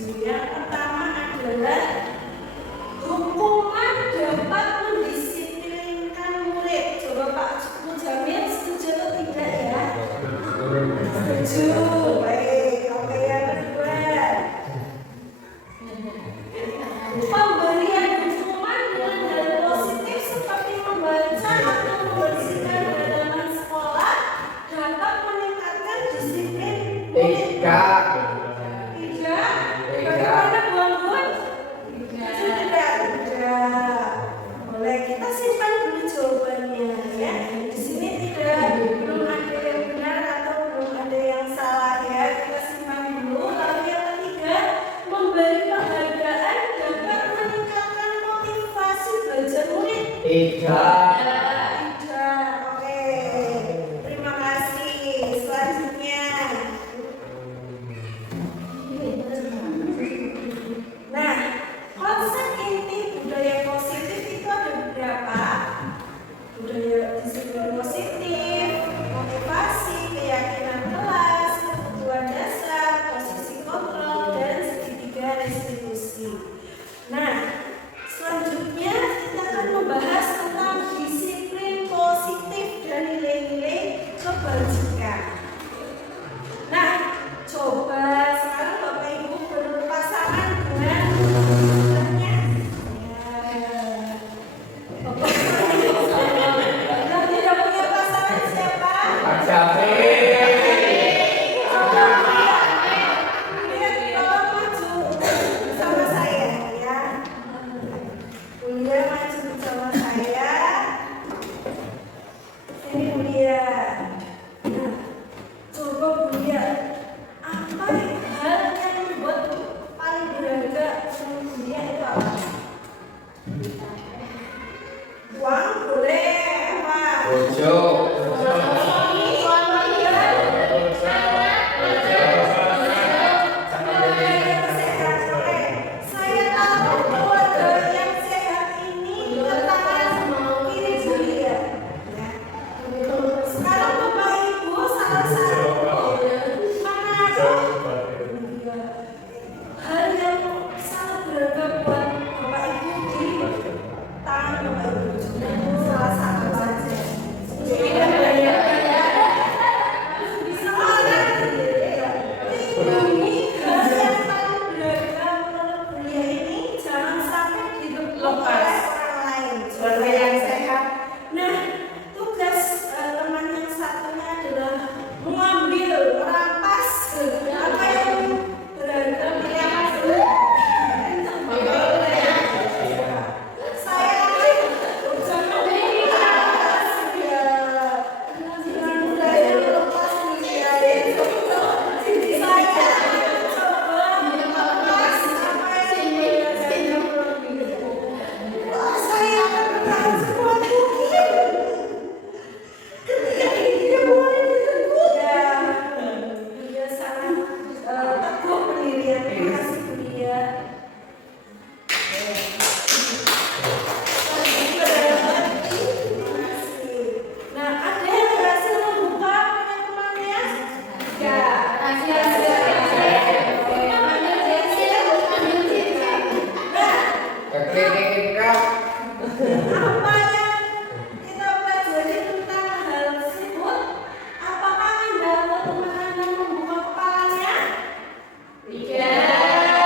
Yang pertama adalah hukuman dapat mendisiplinkan murid. Coba Pak Mujamil setuju atau tidak ya? Setuju. Baik, oke, yang kedua. Pemberian hukuman dengan hal positif seperti membaca atau membersihkan halaman sekolah dapat meningkatkan disiplin murid. Tidak. Bagaimana buang-buang? Tidak. Boleh kita simpan dulu jawabannya ya. Di sini belum ada yang benar atau belum ada yang salah ya. Kita simpan dulu. Lalu yang ketiga, memberi penghargaan dapat meningkatkan motivasi belajar murid. Tidak. Oke. Terima kasih. Selanjutnya. Nah, konsep inti budaya positif itu ada beberapa. Budaya disiplin positif, motivasi, keyakinan kelas, kebutuhan dasar, posisi kontrol, dan segitiga restitusi. Nah, selanjutnya kita akan membahas tentang disiplin positif dan nilai-nilai kebajikan. Nah, coba sekarang Bapak Ibu berpasangan dengan temannya. Bapak Ibu yang tidak punya pasangan siapa? Coba lihat tolong maju bersama saya ya. Bulia maju bersama saya. Sini Bulia. Nah, coba Bulia, apa hal yang membuat paling berharga menurut Bulia itu apa? Uang boleh apa? Saya tahu keluarga yang sehat ini tangan kiri Bulia. Sekarang Bapak Ibu salah satu hal yang sangat berharga buat Bapak Ibu di tangan Bapak Ibu. Salah satu saja. Lindungi hal yang paling berharga menurut Bulia ini, jangan sampai direbut oleh orang lain. Keluarga yang sehat. Nah, tugas teman yang satunya adalah mengambil, merampas apa yang berharga milik saya. Jangan mulai lepas Bulia. Saya coba melepas apa yang berharga. Saya akan bertahan sekuat mungkin. Ketika ini mulai disebut ya, Bulia sangat teguh pendirian. Terima kasih Bulia. Nah, ada yang berhasil membuka punya temannya? Ya. Apa yang kita pelajari tentang hal tersebut? Apakah Anda atau teman Anda membuka kepalanya? Tidak.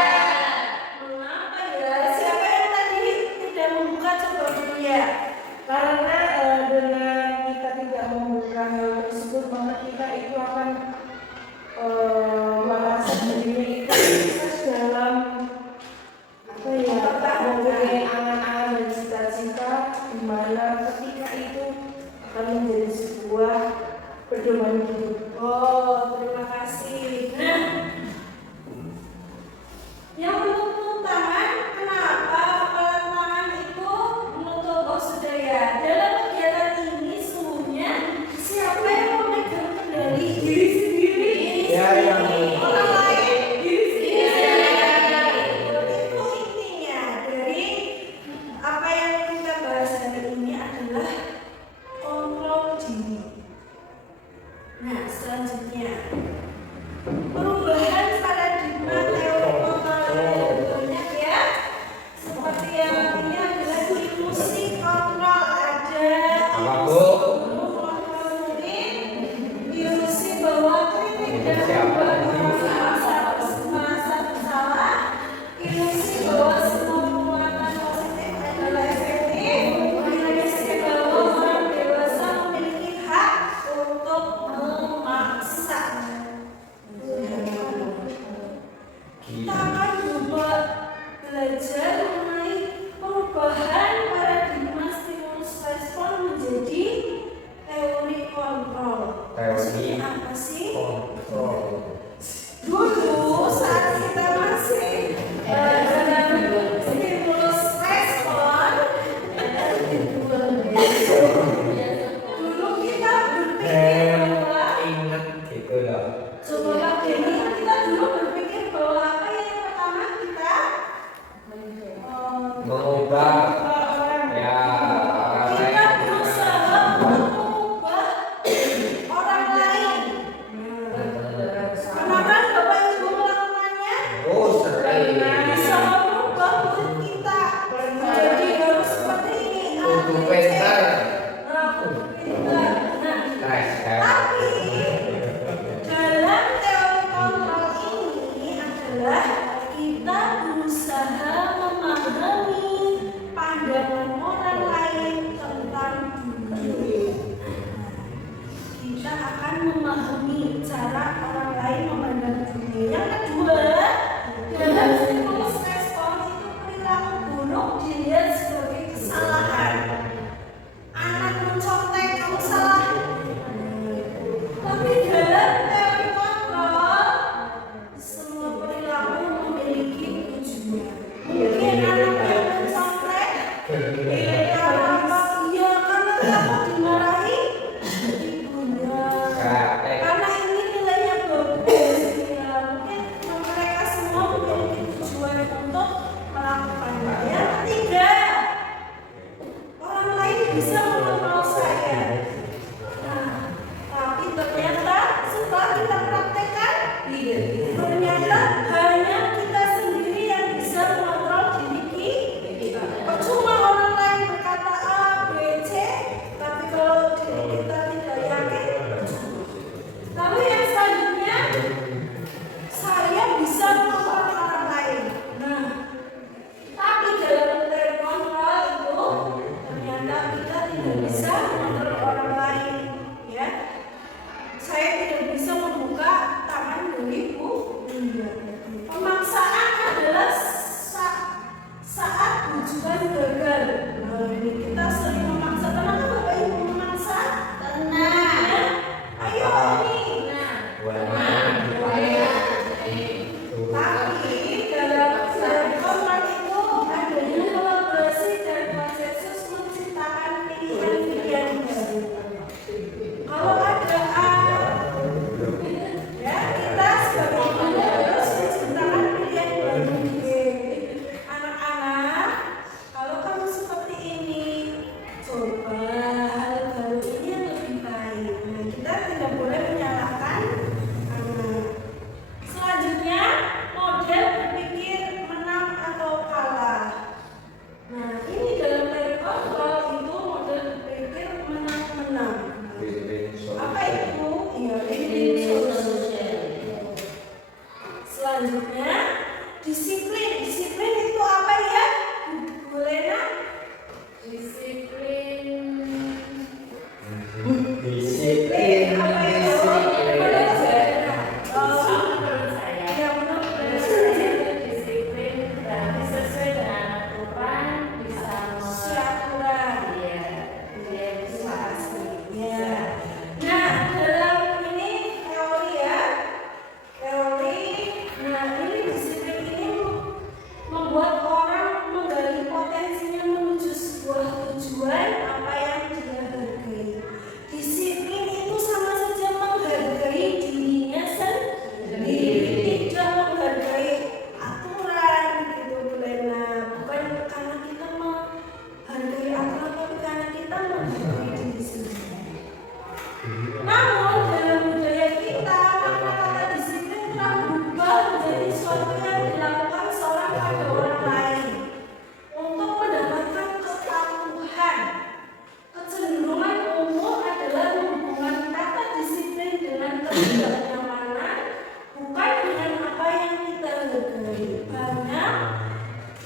kita akan coba belajar mengenai perubahan paradigma stimulus respon menjadi teori kontrol. Maksudnya apa sih? Dulu saat kita masih dalam stimulus respon, dulu kita berpikir bahwa ingat gitu loh. coba ini kita dulu berpikir bahwa apa yang pertama kita Mengubah orang. ya Kita berusaha mengubah orang lain. Kenapa Bapak Ibu melakukannya? oh sering Bisa mengubah murid kita. Jadi harus seperti ini. untuk pintar Pintar. Nah, stres kan. tapi dalam teori kontrol ini adalah kita berusaha memahami pandangan orang lain tentang dunia. Kita akan memahami cara orang lain memandang dunia. Yang kedua, dalam stimulus respon itu perilaku buruk dilihat sebagai kesalahan. Anak mencontek kamu salah. Tapi dalam teori kontrol, semua perilaku memiliki tujuan. Mungkin anak yang mencontek, iya karena takut dimarahi ibunya. Karena ini nilainya bagus, ya mungkin mereka semua memiliki tujuan untuk melakukannya. Yang ketiga, orang lain bisa mengontrol saya. Nah, tapi ternyata setelah kita praktekkan, ternyata hanya kita sendiri yang bisa mengontrol diri kita. Percuma orang lain berkata A, B, C, tapi kalau diri kita tidak yakin, percuma. Lalu yang selanjutnya, saya bisa mengontrol orang lain. Nah, tapi dalam teori kontrol itu ternyata kita tidak bisa mengontrol orang lain, ya. Saya tidak bisa membuka tangan dari Bunda. Pemaksaan adalah saat tujuan gagal. Nah, ini kita sering memaksa. Kenapa Bapak Ibu memaksa? Tenang. Ya. Ayo ini. Tapi dalam kontrol itu adanya kolaborasi dan konsensus menciptakan pilihan-pilihan baru. Kalau ada A, ya kita sebagai ibu harus menciptakan pilihan baru B. Anak-anak, kalau kamu seperti ini, coba hal baru ini yang lebih baik. Nah, kita tidak boleh menyalahkan anak. Selanjutnya, model berpikir menang atau kalah. Nah, ini dalam teori kontrol itu model berpikir menang-menang. Apa itu? Iya, win-win solution. Selanjutnya, disiplin. Disiplin itu apa ya, Bu Lena? Disiplin apa itu? Menurut saya. Menurut saya, Ya, menurut saya. disiplin berarti sesuai dengan aturan, bisa Aturan. bisa asli. Ya. Nah, dalam ini teori ya. Teori. Nah, ini disiplin ini membuat orang menggali potensinya menuju sebuah tujuan apa yang dia hargai. Disiplin itu sama saja menghargai dirinya sendiri, tidak menghargai aturan gitu Bu Lena. Bukan karena kita menghargai aturan, tapi karena kita menghargai diri sendiri. Namun dalam budaya kita, kata-kata disiplin telah berubah menjadi sesuatu yang dilakukan seorang pada orang lain untuk mendapatkan kepatuhan. Kecenderungan umum adalah menghubungkan kata disiplin dengan ketidaknyamanan, bukan dengan apa yang kita hargai. Banyak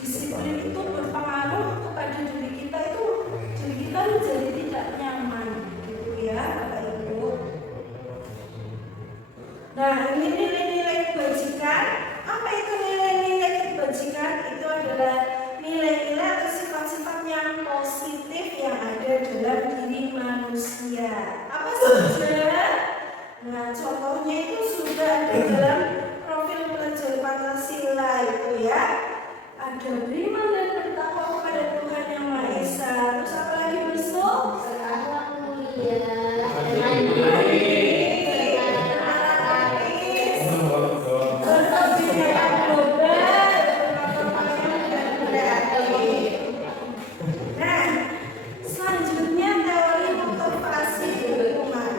disiplin itu berpengaruh kepada diri kita, itu diri kita menjadi tidak nyaman, gitu ya Bapak Ibu. Nah, ini nilai-nilai kebajikan. Apa itu nilai ya. Ada beriman dan bertakwa kepada Tuhan Yang Maha Esa. Terus apa lagi besok? Sekarang mulia. Nah, selanjutnya teori motivasi hukuman.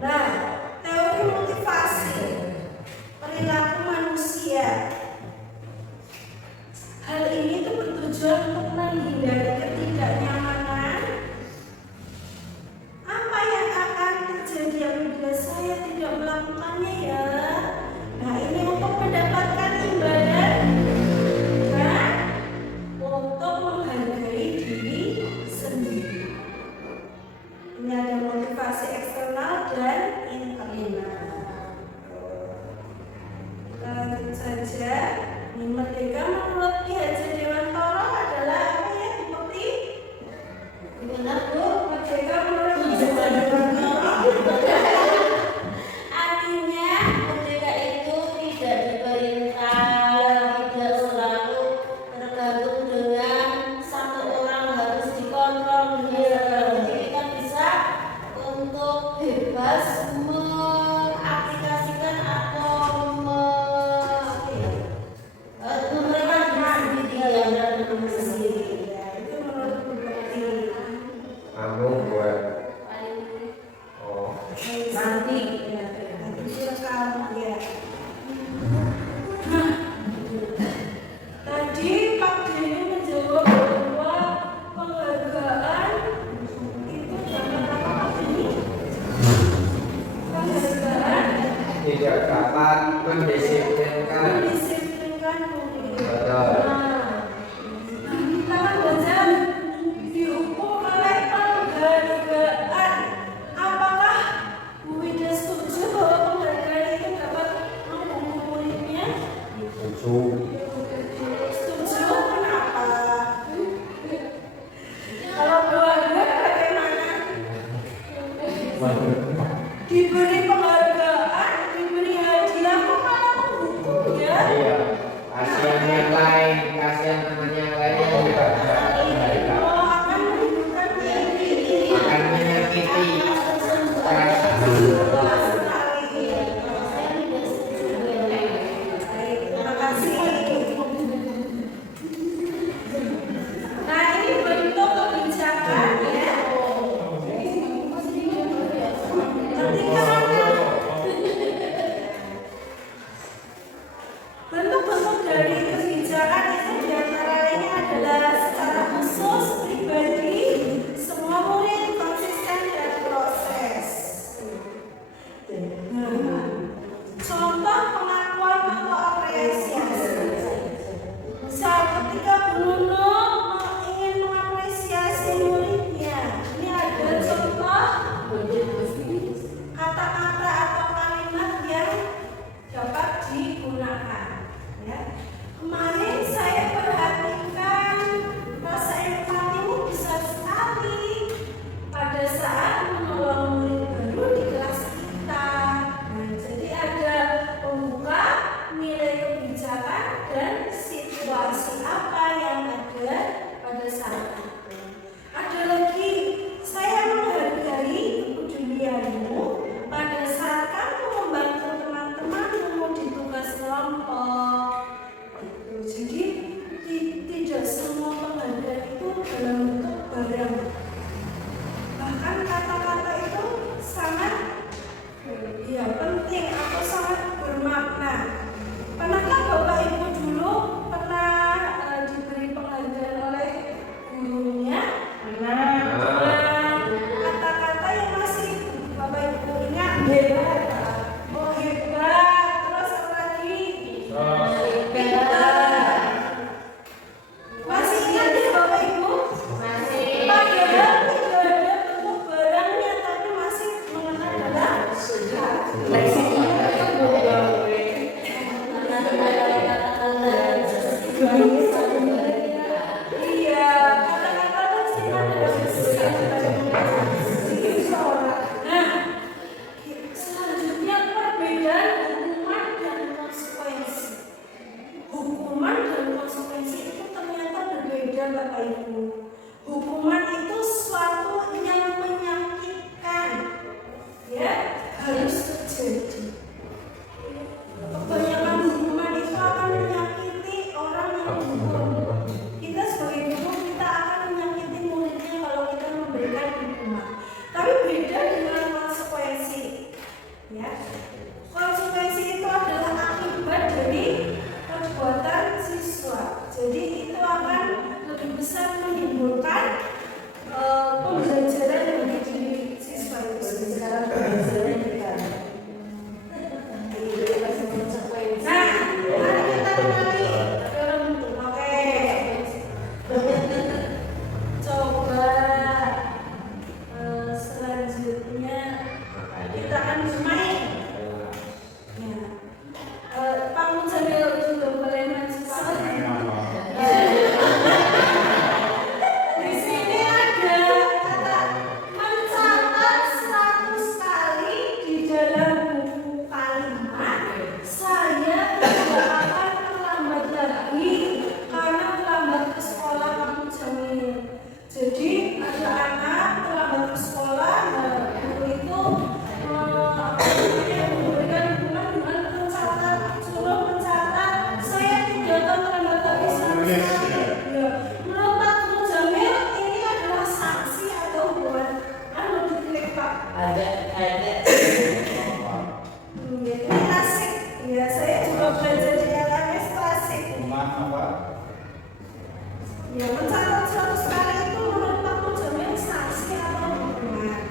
Nah, teori motivasi perilaku manusia. Hal ini tuh bertujuan untuk menghindari ketidaknyamanan. Apa yang akan terjadi apabila saya tidak melakukannya ya? Nah, ini untuk mendapatkan imbalan dan untuk menghargai diri sendiri. Ini ada motivasi eksternal dan internal. Lanjut saja. Ini merdeka menurut Ki Haji Dewantara adalah apa ya? Seperti Benar Bu. merdeka menurut Ki Haji Dewantara. Artinya merdeka itu tidak diperintah, tidak selalu tergantung dengan satu orang harus dikontrol. Jadi kita bisa untuk bebas mengaplikasikan atau memerintahkan diri dan sendiri. Ya, itu menurut bukti. Kamu buat Nanti silakan ya. Nah, tadi Pak Denny menjawab bahwa penghargaan itu dapat apa Pak Denny? Penghargaan tidak dapat mendisiplinkan. mendisiplinkan diri. Betul. Kita kan baca dihukum oleh penghargaan. Apakah Bu Wida setuju bahwa penghargaan itu dapat menghukum muridnya? Setuju. Setuju? Kenapa? Kalau Bu Wida bagaimana? Diberi penghargaan, diberi hadiah, kok malah menghukum ya? Iya. Kasihan yang lain, kasihan teman yang lainnya juga mereka Oh, akan menimbulkan diri. akan menyakiti perasaan. Jelas sekali. Baik, terima kasih. Nah, ini bentuk kebijakan ya. Ketika ada bentuk-bentuk dari kebijakan itu diantara lainnya adalah secara khusus, pribadi, semua murid konsisten dan proses. Nah, contoh pengakuan atau apresiasi. Saat ketika Bu Nunung ingin mengapresiasi muridnya, ini ada contoh kata-kata atau kalimat yang dapat digunakan. Ya. Kemarin saya perhatikan rasa empatimu besar sekali pada saat menolong murid baru di kelas kita. Nah, jadi ada pembuka, nilai kebijakan, dan situasi apa yang ada pada saat itu. Ada lagi, saya menghargai kepedulianmu pada saat kamu membantu teman-temanmu di tugas kelompok. Jadi tidak semua penghargaan itu dalam bentuk barang. Bahkan kata-kata itu sangat ya penting atau sangat bermakna. Pernahkah Bapak Ibu dulu pernah diberi penghargaan oleh gurunya? Nah, kata-kata yang masih Bapak Ibu ingat hebat. Oh hebat. Terus apa lagi? Masih ingat ya Bapak Ibu? Padahal tidak ada bentuk barangnya, tapi masih mengenal dalam iya, kata-kata tersimpan dalam sejarah. Nah, selanjutnya kita akan bermain. Ya. Pak Mujamil juga boleh maju Pak. Di sini ada kata mencatat 100 kali di dalam buku kalimat. Saya tidak akan terlambat lagi karena terlambat ke sekolah Pak Mujamil. Jadi ada anak terlambat ke sekolah, guru itu memberikan hukuman dengan suruh mencatat saya tidak akan terlambat lagi sama sekali. Ya. Menurut Pak Mujamil ini adalah sanksi atau buat diklik Pak? Ada. Ini asik. Ya saya juga belajar di LMS klasik. Ya mencatat 100 kali itu menurut Pak Mujamil sanksi atau hukuman?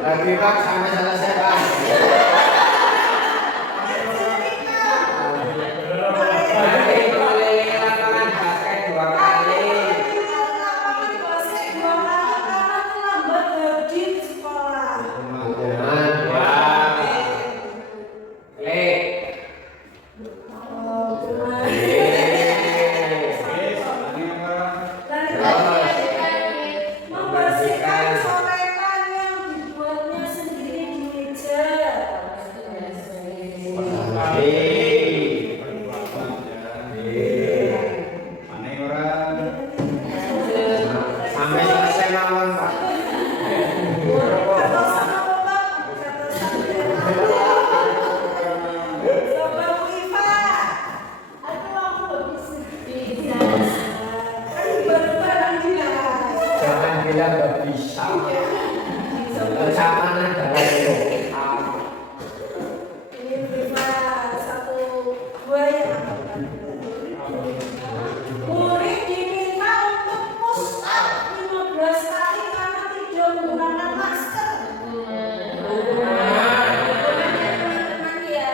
Lagi Pak, sampai selesai Pak. Nanti keliling lapangan basket 2 kali. Hukuman klik. Membersihkan coretan yang dibuatnya sendiri di meja. Sampai selesai mawon Pak. Kata sama Bapak, kata sama coba Bu Iva. Aduh, aku nggak bisa. Kan bareng-bareng ya. Jangan bilang nggak bisa. Ucapan adalah Ini Bu Iva, 1, 2 yang akan. Murid diminta untuk push up 15 kali karena tidak menggunakan masker. Teman-teman ya.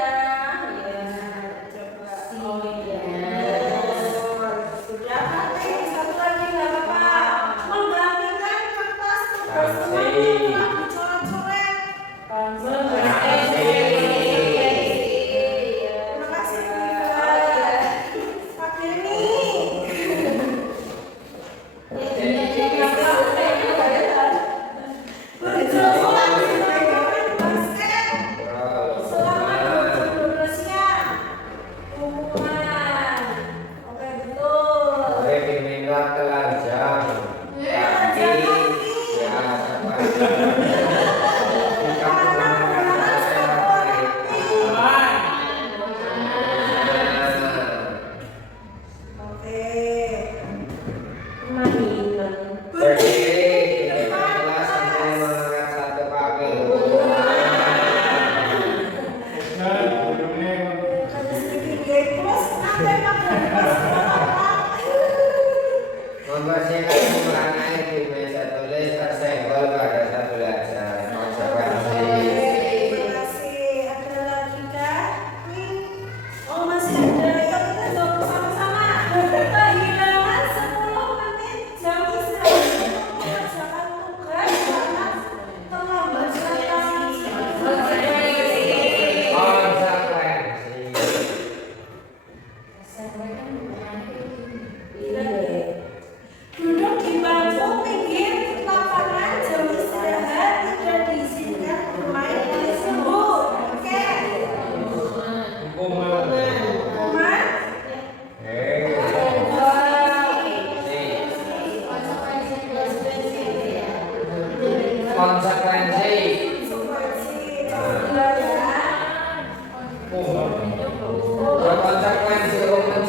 Coba. Sudah hati, satu lagi nggak apa-apa. Menggantikan kertas tugas teman yang telah dicoret-coret. Terima kasih Bu Iva. Pak Denny. Berjuang sebagai basket selama 12 jam. Hukuman. Oke betul. boleh diminta telanjang. Kaki. Ya, sabar. Jika menggunakan masker, Oke. berdiri di depan kelas sambil mengangkat satu kaki. Ada sedikit gepos, sampai pakai Membersihkan sembarang air di meja tulis tersenggol pada saat belajar. Konsekuensi. Terima kasih. Ada lagi kah? Oh masih ada. Yuk kita jawab sama-sama. Kehilangan 10 menit jam istirahat untuk mengerjakan tugas karena terlambat datang. Konsekuensi. Duduk di bangku pinggir lapangan jam istirahat tidak diizinkan bermain oleh sembuh. Oke. Hukuman. Konsekuensi. Konsekuensi. Berkonsekuensi hukum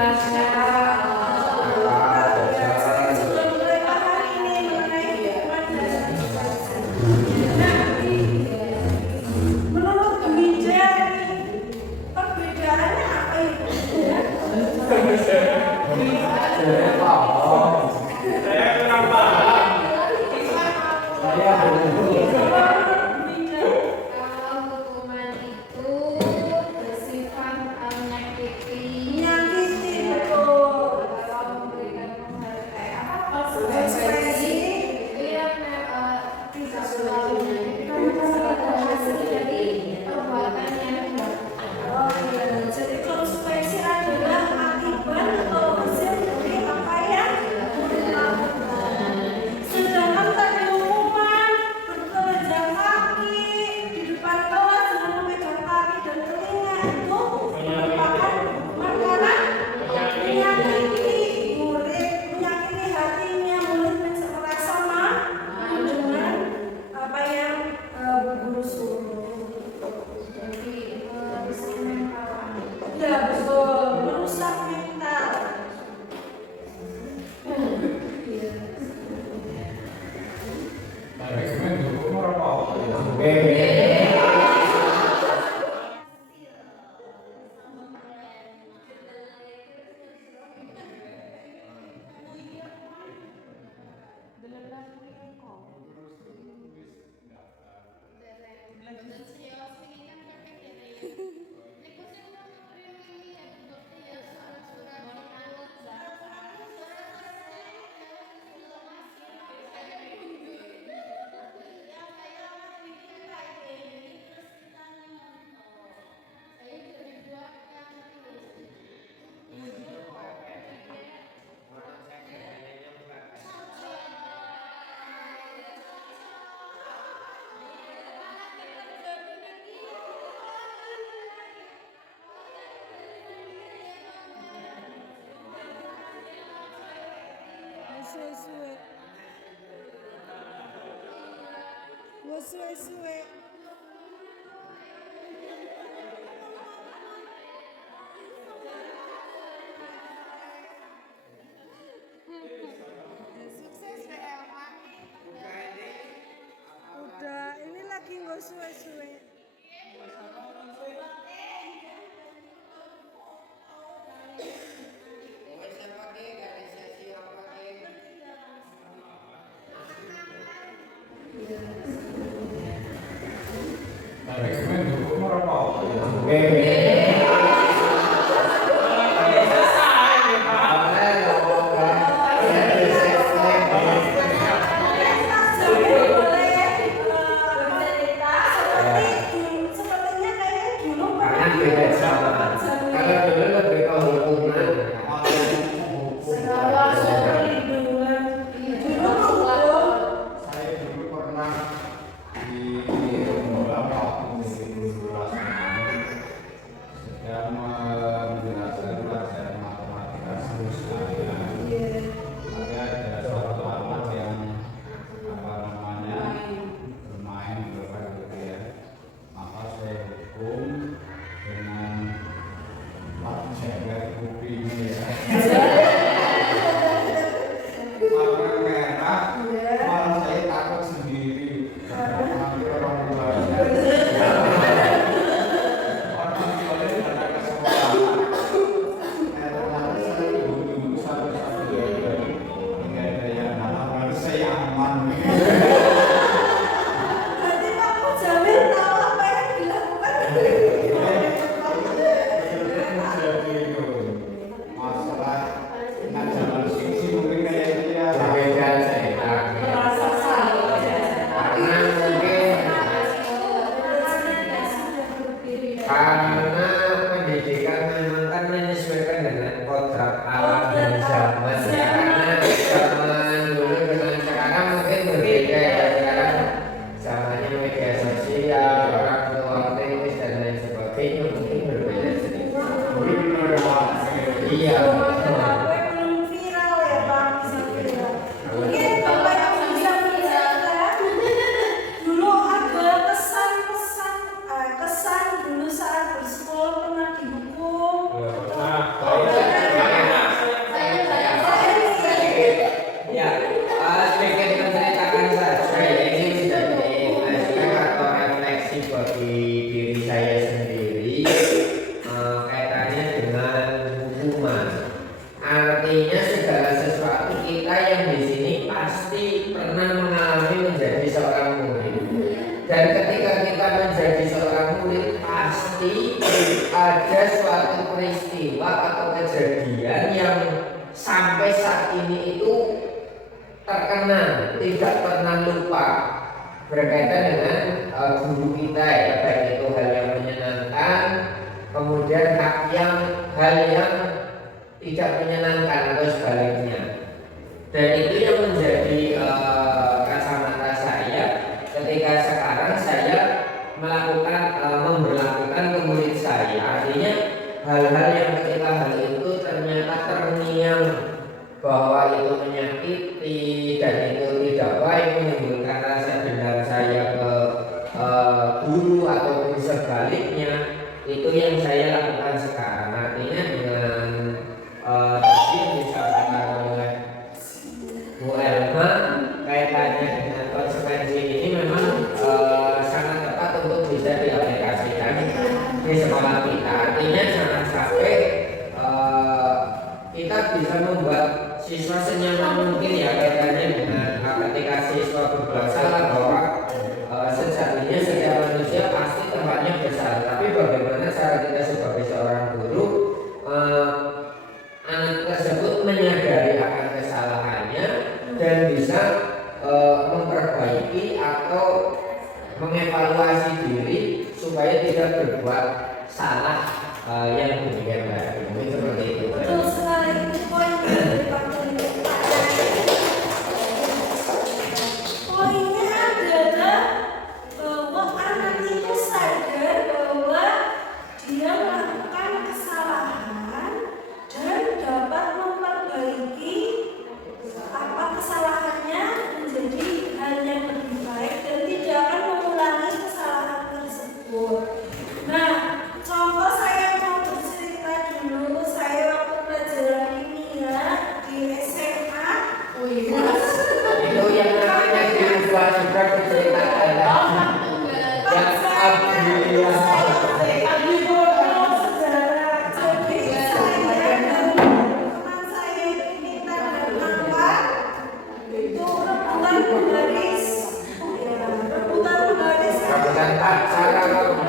Masya Allah. Saya juga mulai paham ini mengenai hikmah dan nah, menurut Wijaya perbedaannya apa itu? Kalau hukuman itu bersifat menyakiti, Betul. kalau memberikan penghargaan apa Ekspresi. Iya, tidak selalu menyakiti hasil dari perbuatan yang Oh iya, jadi konsekuensi adalah akibat atau hasil dari apa yang dilakukan. Sedangkan tadi hukuman berkelenjar kaki di depan kelas dengan memegang kaki dan telinga itu merupakan hukuman karena menyakiti murid, menyakiti hatinya murid merasa malu dengan apa yang guru suruh. jadi merusak mental. Ya betul, merusak mental. Suwe-suwe. Sukses PLA. Udah, ini lagi nggak suwe-suwe. Sepertinya kayak dulu Karena beda sama. Kalau dulu lebih ke hukuman. Saya dulu pernah di beberapa waktu sedang menjelaskan pelajaran matematika saya. Ada suatu anak yang apa namanya bermain gitu ya. Maka saya hukum dengan jaga kupingnya ya. Warna merah, malah saya takut sendiri. Nanti orang tuanya orang tuanya pada ke sekolah. Ternyata saya dulu satu-satu ya, nggak ada yang nalar, saya aman. Berarti kamu jamin tahu apa yang dilakukan. Jadi itu masalah ngajaran siksi mungkin kayak dia. Beda cerita. Karena mungkin karena pendidikan memang kan menyesuaikan dengan kodrat alam dan zaman ya. Karena zaman dulu dengan sekarang mungkin berbeda ya. Sekarang zamannya media sosial, orang tua aktivis dan lain sebagainya mungkin berbeda sedikit. Mungkin benar Pak. Iya. Belum viral ya Pak, bisa viral. Mungkin Bapak yang bisa menceritakan dulu ada kesan dulu saat bersekolah di diri saya sendiri kaitannya dengan hukuman. Artinya segala sesuatu kita yang di sini pasti pernah mengalami menjadi seorang murid. Dan ketika kita menjadi seorang murid pasti ada suatu peristiwa atau kejadian yang sampai saat ini itu terkenang, tidak pernah lupa, berkaitan dengan guru kita ya, baik itu hal yang menyenangkan, kemudian hal yang tidak menyenangkan atau sebaliknya. Dan itu yang menjadi kacamata saya ketika sekarang saya memberlakukan ke murid saya. Artinya hal-hal yang ketika hal itu ternyata terngiang bahwa itu menyakiti dan itu tidak baik, menimbulkan rasa dendam saya ke guru ataupun sebaliknya, itu yang saya lakukan sekarang. Artinya dengan tadi yang disampaikan oleh Bu Elma kaitannya dengan konsekuensi ini memang sangat tepat untuk bisa diaplikasikan di sekolah kita. Artinya jangan sampai kita bisa membuat siswa senyaman mungkin ya kaitannya dengan ketika siswa berbuat salah, bahwa sejatinya setiap manusia pasti tempatnya besar, tapi bagaimana cara kita sebagai seorang guru anak tersebut menyadari akan kesalahannya dan bisa memperbaiki atau mengevaluasi diri supaya tidak berbuat salah yang demikian baik. Mungkin seperti itu. Betul sekali, itu poin dari waktu ini. Poinnya adalah bahwa anak itu sadar bahwa dia melakukan kesalahan dan dapat memperbaiki apa kesalahannya menjadi hal yang lebih baik dan tidak akan mengulangi kesalahan tersebut. Nah, contoh saya mau bercerita dulu. Saya waktu pelajaran kimia di SMA. Itu yang namanya dirubah juga diceritakan yang Abdillah. Rebutan pacar apa?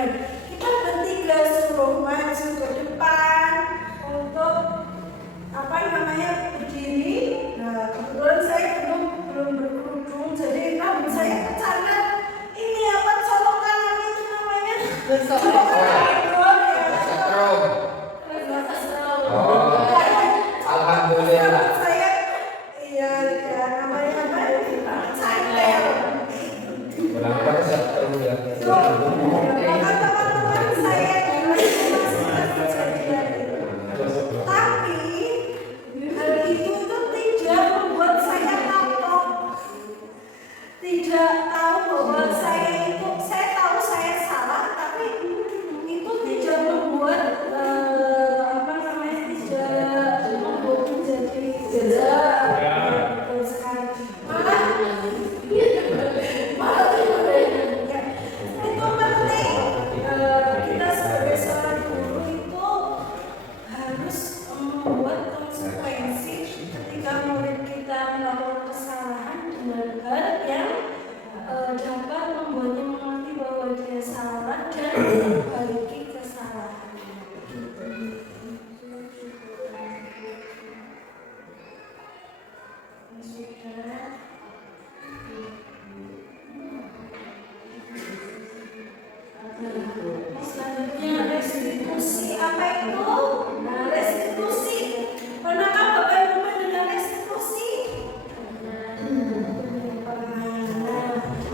Kita bertiga suruh maju ke depan untuk berdiri. Nah, kebetulan saya belum berkerudung, jadi rambut saya kecangan. Ini apa colokan apa itu namanya? Alhamdulillah. Saya namanya apa? Cantel. Berapa setrum ya? Teman-teman saya tapi hal itu tuh tidak membuat saya kapok, tidak tahu bahwa saya tahu saya salah, tapi itu tidak membuat tidak membuat menjadi malah itu penting. Kita sebagai seorang guru itu harus membuat konsekuensi ketika murid kita melakukan kesalahan dengan hal yang dapat membuatnya mengerti bahwa dia salah dan memperbaiki kesalahannya. Selanjutnya restitusi. Apa itu? Nah, restitusi. Pernahkah Bapak Ibu mendengar restitusi? Nah,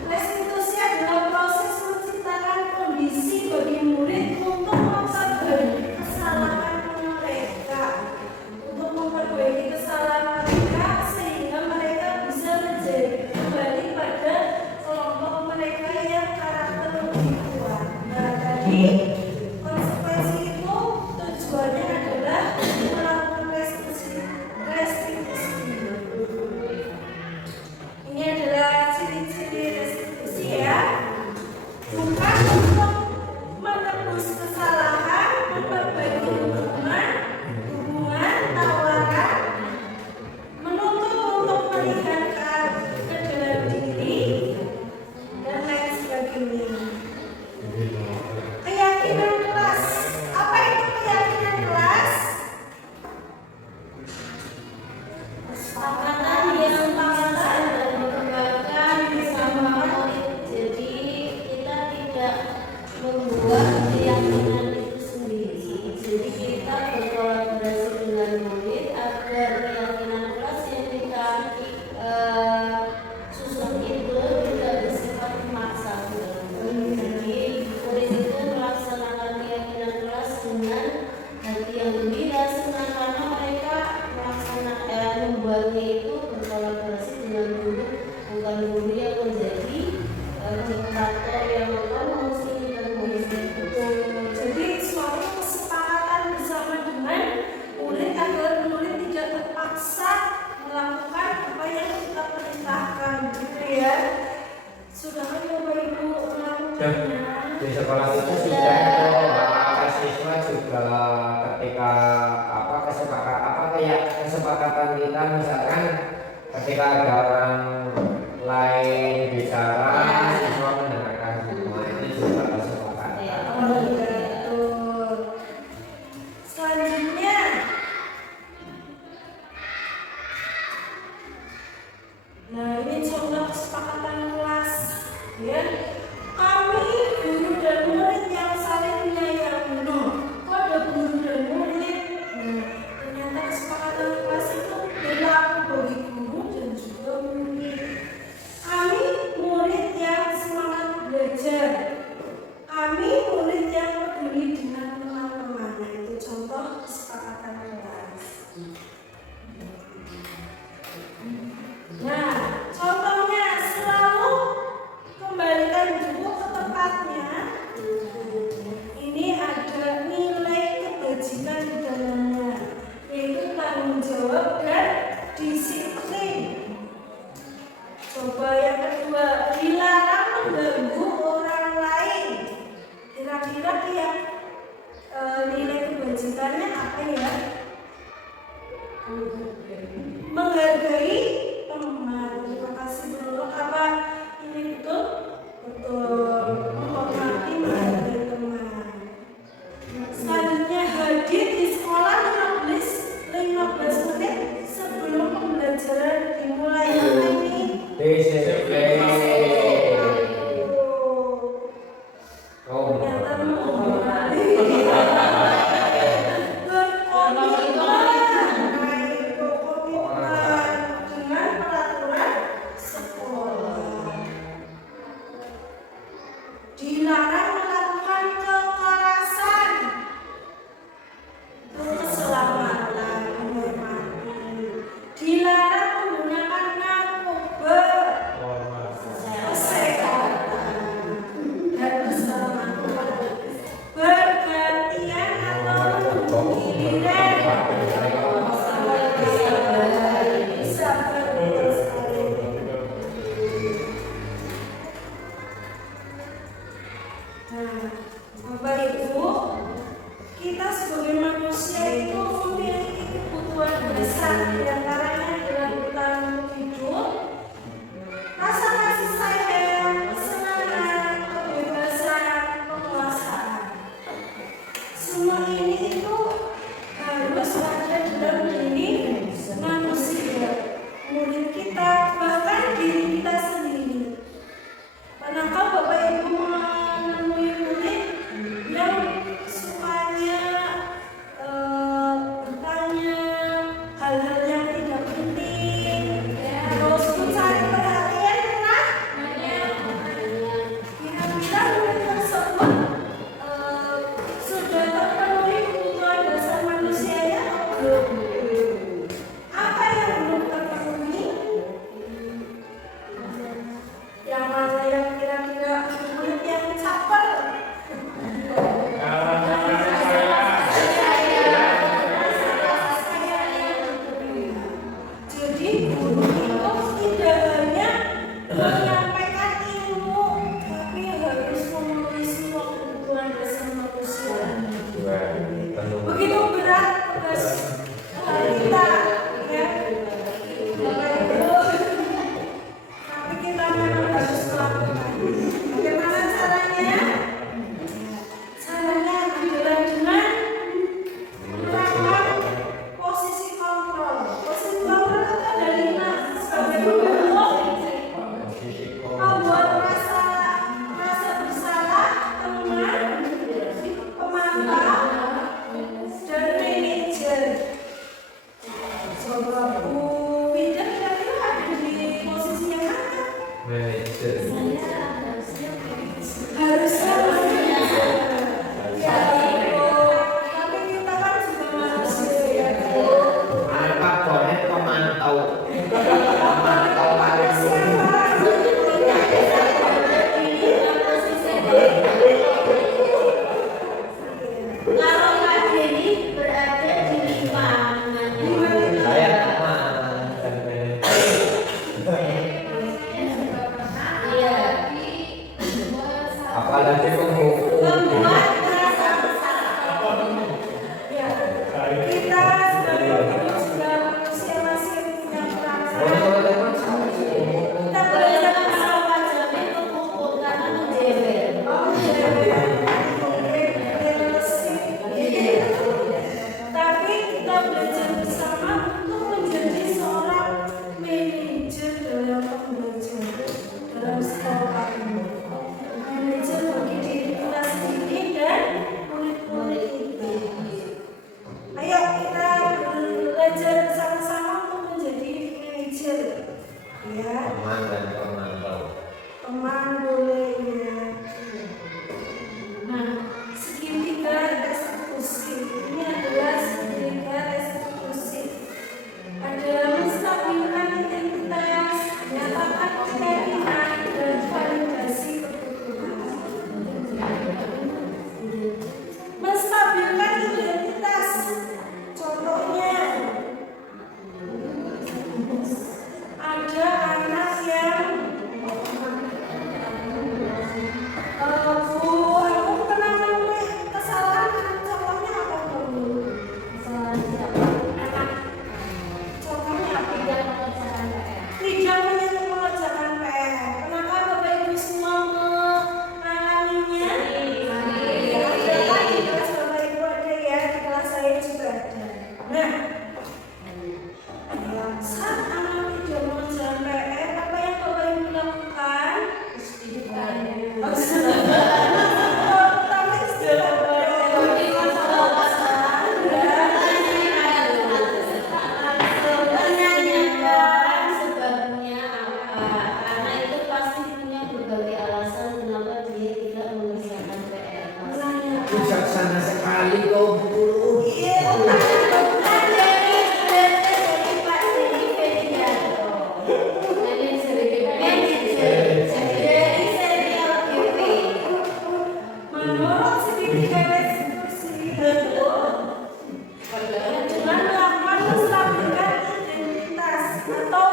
restitusi adalah proses menciptakan kondisi bagi murid mulia menjadi indikator yang mengusung Jadi suatu kesepakatan bersama dengan murid agar murid tidak terpaksa melakukan apa yang kita perintahkan, gitu ya. Sudah kan Bapak Ibu melakukannya? Di sekolah itu sudah ada siswa juga ketika kesepakatan kita misalkan ketika ada orang lain bicara siswa mendengarkan semua itu juga kesepakatan. Betul. Selanjutnya, nah ini contoh kesepakatan kelas, ya. Kami guru dan murid yang saling menyayangi. Kok ada guru dan murid? Nah, ternyata kesepakatan kelas itu berlaku bagi guru dan juga murid. Kami murid yang semangat belajar. Kami murid yang peduli dengan teman-teman. Nah, itu contoh kesepakatan kelas. Nah, contohnya selalu kembalikan buku ke tempatnya. Ini ada nilai kebajikan di dalamnya, yaitu tanggung jawab dan disiplin. Coba yang kedua, dilarang mengganggu orang lain. Kira-kira yang nilai kebajikannya apa ya? Menghargai teman. Terima kasih dulu. Apa ini betul? Betul. Menghormati, menghargai teman. Selanjutnya, hadir di sekolah 15 menit sebelum pembelajaran dimulai. Apa ini? Disiplin. Ternyata menghormati. Berkomitmen dengan peraturan sekolah. Dilarang melakukan kekerasan. Itu keselamatan, menghormati. Dilarang menggunakan narkoba. Kesehatan dan keselamatan. Bergantian atau menunggu giliran. Sabar sekali. Nah, Bapak Ibu, kita sebagai manusia itu memiliki kebutuhan dasar, di antaranya adalah kebutuhan untuk hidup, rasa kasih sayang, kesenangan, kebebasan, penguasaan. Semua ini itu harus ada dalam diri manusia, murid kita, bahkan diri kita sendiri. Pernahkah Bapak Ibu menemui murid yang sukanya bertanya hal-hal yang tidak penting, terus mencari perhatian? Pernah? Kira-kira murid tersebut sudah terpenuhi kebutuhan dasar manusianya atau belum? Apa yang belum terpenuhi? Yang mana yang kira-kira murid yang caper? Jadi guru itu tidak hanya menyampaikan ilmu, tapi harus memenuhi semua kebutuhan dasar manusia. Begitu berat tugas kita, ya. Bapak Ibu, tapi kita memang harus melakukan. Bagaimana caranya? Caranya adalah dengan menerapkan posisi kontrol. Posisi kontrol itu ada 5 sebagai bentuk membuat rasa bersalah teman, pemantau, dan manajer. Coba Bu Wida kira-kira ada di posisi yang mana? Manajer. Harusnya manajer. Ya Bu, tapi kita kan juga manusia ya Bu. Apa boleh pemantau paling Siapa? sama sekali kau guru. Iya, bukan dari Pak Fedianto. Jadi sedikit Dari senior TV. Menurut sertifikat institusi itu dengan melakukan menstabilkan identitas atau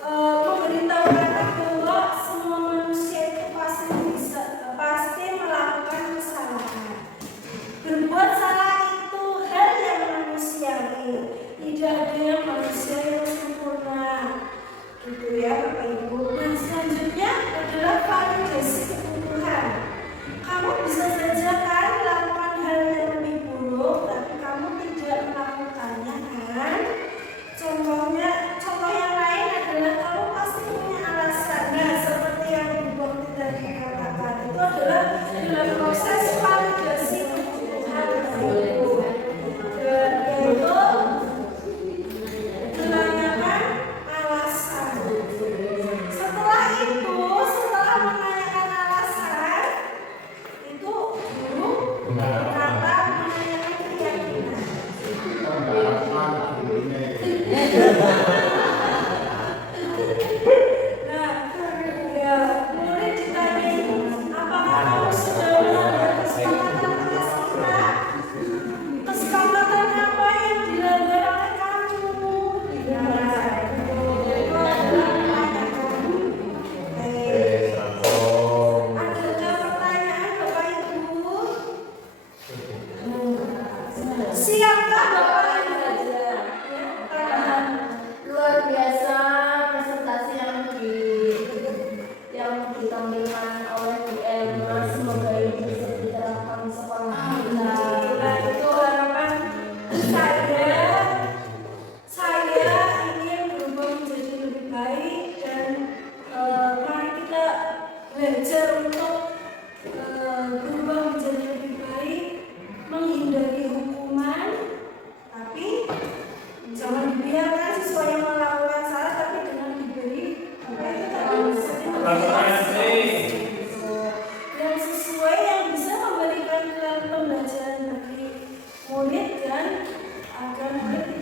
memberitahukan bahwa semua manusia itu pasti melakukan kesalahan. Berbuat salah itu hal yang manusiawi. Tidak ada yang manusia yang sempurna. Gitu ya Bapak Ibu. Nah selanjutnya adalah validasi kebutuhan. Kamu bisa saja kan melakukan hal yang lebih buruk, tapi kamu tidak melakukannya kan? Contoh yang lain adalah kamu pasti punya alasan. Nah seperti yang Ibu tadi katakan, itu adalah dalam proses validasi kebutuhan Bapak Ibu. Dan yaitu menanyakan alasan. Setelah menanyakan alasan, itu guru berkata menanyakan keyakinan. Nah, ya, murid ditanya, apakah kamu sudah melanggar kesepakatan kelas kita? Kesepakatan apa yang dilanggar oleh kamu? Nah, itu adalah menanyakan. Baik. Adakah pertanyaan Bapak Ibu? Siapkah Bapak Ibu? luar biasa presentasi yang ditampilkan oleh Bu Elma. Semoga ini bisa diterapkan di sekolah kita. Nah, itu harapan saya ingin berubah menjadi lebih baik dan mari kita belajar untuk berubah menjadi lebih baik, menghindari hukuman, tapi jangan dibiarkan siswa yang melakukan salah tapi dengan diberi yang sesuai yang bisa memberikan nilai pembelajaran bagi murid dan agar murid